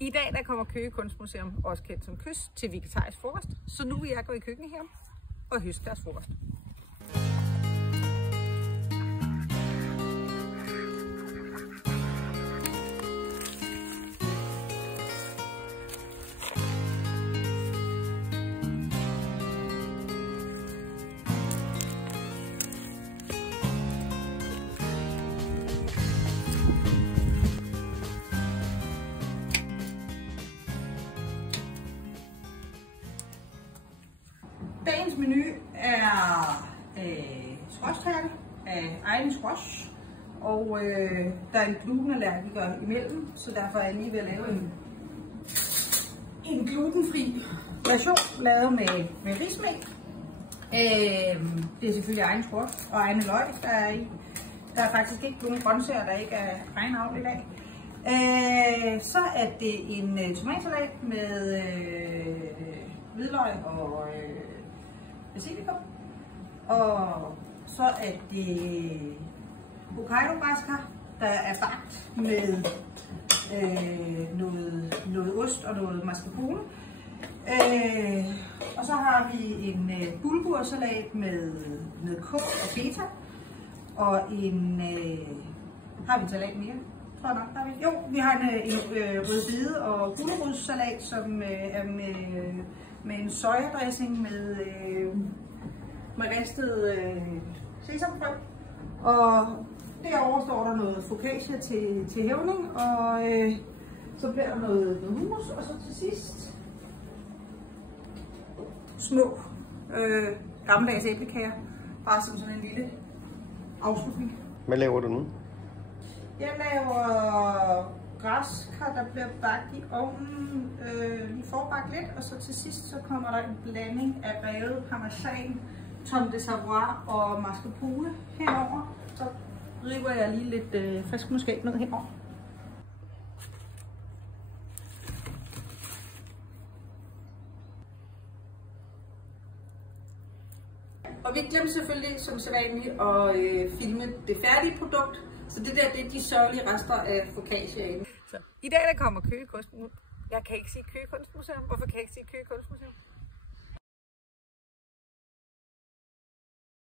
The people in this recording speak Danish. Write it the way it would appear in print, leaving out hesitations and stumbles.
I dag der kommer Køge Kunstmuseum, også kendt som KYS, til vegetarisk frokost. Så nu vil jeg gå i køkkenet her og høste deres frokost. Dagens menu er squashtærte af egen squash, og der er en glutenallergiker imellem, så derfor er jeg lige ved at lave en glutenfri version lavet med rismel. Det er selvfølgelig egen squash og egne løg, der er i. Der er faktisk ikke nogen grøntsager, der ikke er egen avl i dag. Så er det en tomatsalat med hvidløg og basilikum, og så er det Hokkaido-græskar, der er bagt med noget ost og noget mascarpone. Og så har vi en bulgursalat med kål og feta, og har vi en salat mere? Tror jeg nok, har vi. Jo, vi har en rødbede og gulerodssalat, som er med en sojadressing med ristet sesamfrø. Og derovre står der noget focaccia til hævning, og så bliver der noget hummus, og så til sidst små gammeldags æblekager, bare som sådan en lille afslutning. Hvad laver du nu? Jeg laver græskar, der bliver bagt i ovnen, lige forbagt lidt, og så til sidst så kommer der en blanding af revet parmesan, tom de Savoie og mascarpone henover. Så river jeg lige lidt frisk muskat ned henover. Og vi glemte selvfølgelig som sædvanligt at filme det færdige produkt. Så det der, det er de sørgelige rester af focaccia inde. Så i dag der kommer Køge Kunstmuseum. Jeg kan ikke sige Køge Kunstmuseum. Hvorfor kan jeg ikke sige Køge Kunstmuseum?